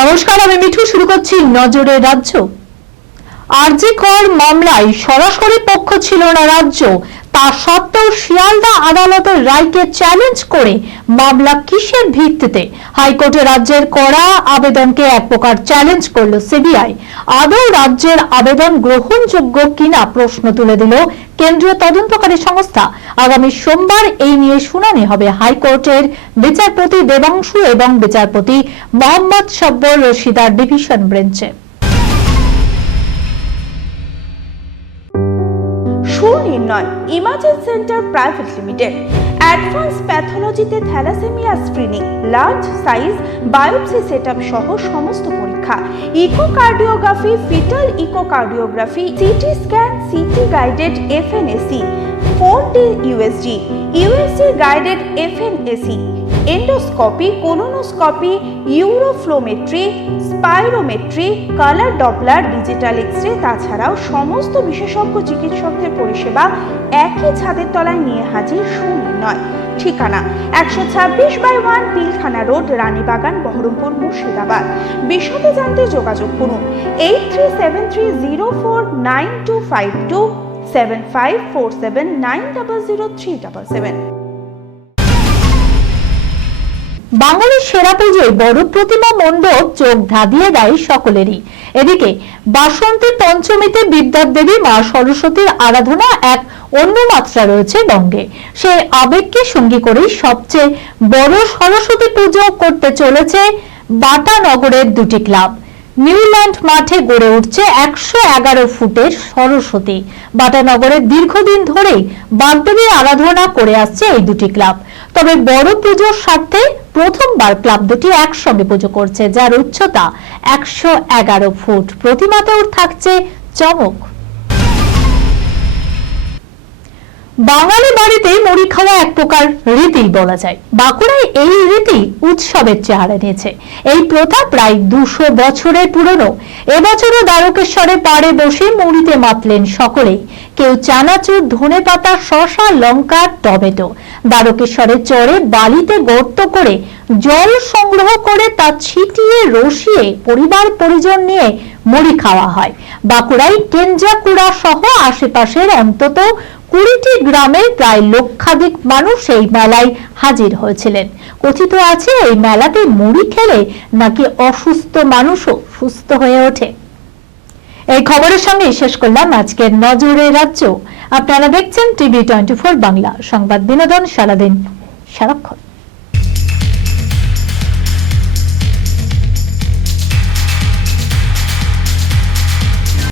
নমস্কার, আমি মিঠু। শুরু করছি নজরে রাজ্য। আরজি কর মামলায় সরাসরি পক্ষ ছিল না রাজ্য, তা সত্ত্বেও শিয়ালদা আদালতের রায়কে চ্যালেঞ্জ করে মামলা কিসের ভিত্তিতে? হাইকোর্টে রাজ্যের করা আবেদনকে এক প্রকার চ্যালেঞ্জ করল সিবিআই। আদৌ রাজ্যের আবেদন গ্রহণযোগ্য কিনা প্রশ্ন তুলে দিল কেন্দ্রীয় তদন্তকারী সংস্থা। আগামী সোমবার এই নিয়ে শুনানি হবে হাইকোর্টের বিচারপতি দেবাংশু এবং বিচারপতি মোহাম্মদ সব্বর রশিদার ডিভিশন বেঞ্চে। Sunirnoy imagine centre private limited advance প্যাথোলজিতে thalassemia screening, large size biopsy setup সহ সমস্ত পরীক্ষা, echocardiography, fetal echocardiography, CT scan, CT guided FNAC, 4D USG, USG guided FNAC, endoscopy, colonoscopy, uroflowmetry, spirometry, colour Doppler, digital X-ray, তাছাড়াও সমস্ত বিশেষজ্ঞ চিকিৎসকদের পরিষেবা একই ছাদের তলায় নিয়ে হাজির সুনির্ণয়। ঠিকানা 126/1 পিলখানা রোড, রানীবাগান, বহরমপুর, মুর্শিদাবাদ। বিশদে জানতে যোগাযোগ করুন 8373049252 7547900377। বাঙালির সেরা পুজোয় বড় প্রতিমা মণ্ডপ চোখ ধাঁধিয়ে দেয় সকলেরই। এদিকে বাসন্তী পঞ্চমীতে বিদ্যার দেবী মা সরস্বতীর আরাধনা এক অন্য মাত্রা রয়েছে বঙ্গে। সেই আবেগকে সঙ্গী করেই সবচেয়ে বড় সরস্বতী পুজো করতে চলেছে বাটানগরের দুটি ক্লাব। নিউল্যান্ড মাঠে গড়ে উঠছে 111 ফুটের সরস্বতী। বাটানগরের দীর্ঘদিন ধরেই বাগদেবীর আরাধনা করে আসছে এই দুটি ক্লাব। তবে বড় পুজোর স্বার্থে প্রথমবার ক্লাব দুটি একসঙ্গে পুজো করছে, যার উচ্চতা 111 ফুট। প্রতিমাতেও থাকছে চমক। বাঙালি বাড়িতে মুড়ি খাওয়া এক প্রকার রীতি বলা যায়। বাঁকুড়ায় এই রীতি উৎসবের চেহারা নিয়েছে। এই প্রথা প্রায় 200 বছরের পুরনো। এবছরও দ্বারকেশ্বরে পাড়ে বসে মুড়িতে মাতলেন সকলেই। কেউ চানাচুর, ধনেপাতা, শসা, লঙ্কা, টমেটো। দ্বারকেশ্বরের চরে বালিতে গর্ত করে জল সংগ্রহ করে তা ছিটিয়ে রসিয়ে পরিবার পরিজন নিয়ে মুড়ি খাওয়া হয়। বাঁকুড়ায় কেঞ্জাকুড়া সহ আশেপাশের অন্তত 20টি গ্রামের প্রায় লক্ষাধিক মানুষ এই মেলায় হাজির হয়েছিলেন। কথিত আছে এই মেলাতে মুড়ি খেলে নাকি অসুস্থ মানুষও সুস্থ হয়ে ওঠে। এই খবরের সঙ্গে শেষ করলাম আজকের নজরে রাজ্য। আপনারা দেখছেন টিভি 24 বাংলা, সংবাদ বিনোদন সারাদিন সারাক্ষণ।